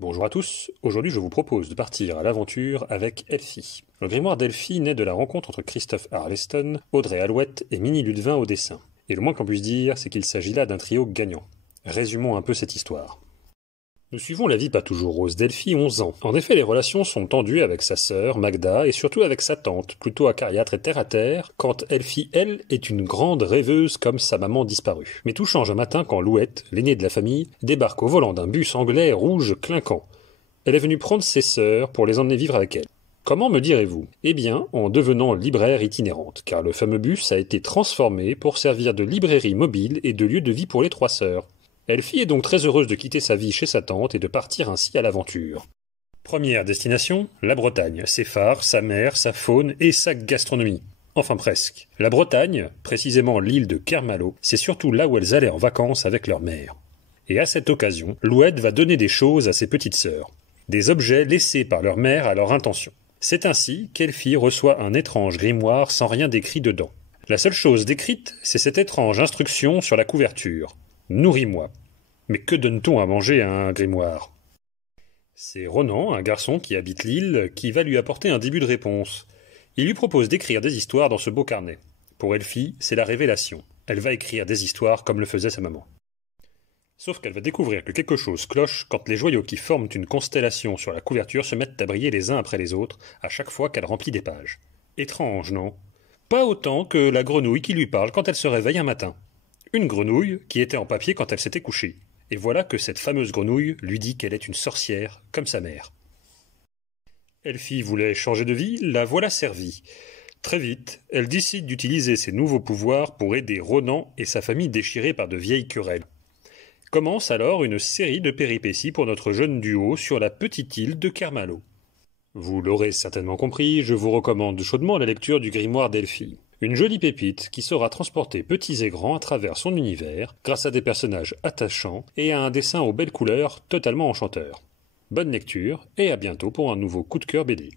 Bonjour à tous, aujourd'hui je vous propose de partir à l'aventure avec Elfie. Le grimoire d'Elfie naît de la rencontre entre Christophe Arleston, Audrey Alouette et Minnie Ludevin au dessin. Et le moins qu'on puisse dire, c'est qu'il s'agit là d'un trio gagnant. Résumons un peu cette histoire. Nous suivons la vie pas toujours rose d'Elfie, 11 ans. En effet, les relations sont tendues avec sa sœur, Magda, et surtout avec sa tante, plutôt acariâtre et terre-à-terre, quand Elfie, elle, est une grande rêveuse comme sa maman disparue. Mais tout change un matin quand Louette, l'aînée de la famille, débarque au volant d'un bus anglais rouge clinquant. Elle est venue prendre ses sœurs pour les emmener vivre avec elle. Comment me direz-vous? Eh bien, en devenant libraire itinérante, car le fameux bus a été transformé pour servir de librairie mobile et de lieu de vie pour les trois sœurs. Elfie est donc très heureuse de quitter sa vie chez sa tante et de partir ainsi à l'aventure. Première destination, la Bretagne, ses phares, sa mer, sa faune et sa gastronomie. Enfin presque. La Bretagne, précisément l'île de Kermalo, c'est surtout là où elles allaient en vacances avec leur mère. Et à cette occasion, Louette va donner des choses à ses petites sœurs. Des objets laissés par leur mère à leur intention. C'est ainsi qu'Elfie reçoit un étrange grimoire sans rien d'écrit dedans. La seule chose décrite, c'est cette étrange instruction sur la couverture. Nourris-moi. Mais que donne-t-on à manger à un grimoire? C'est Ronan, un garçon qui habite l'île, qui va lui apporter un début de réponse. Il lui propose d'écrire des histoires dans ce beau carnet. Pour Elfie, c'est la révélation. Elle va écrire des histoires comme le faisait sa maman. Sauf qu'elle va découvrir que quelque chose cloche quand les joyaux qui forment une constellation sur la couverture se mettent à briller les uns après les autres à chaque fois qu'elle remplit des pages. Étrange, non? Pas autant que la grenouille qui lui parle quand elle se réveille un matin. Une grenouille qui était en papier quand elle s'était couchée. Et voilà que cette fameuse grenouille lui dit qu'elle est une sorcière, comme sa mère. Elfie voulait changer de vie, la voilà servie. Très vite, elle décide d'utiliser ses nouveaux pouvoirs pour aider Ronan et sa famille déchirée par de vieilles querelles. Commence alors une série de péripéties pour notre jeune duo sur la petite île de Kermalo. Vous l'aurez certainement compris, je vous recommande chaudement la lecture du grimoire d'Elfie. Une jolie pépite qui saura transporter petits et grands à travers son univers grâce à des personnages attachants et à un dessin aux belles couleurs totalement enchanteur. Bonne lecture et à bientôt pour un nouveau coup de cœur BD.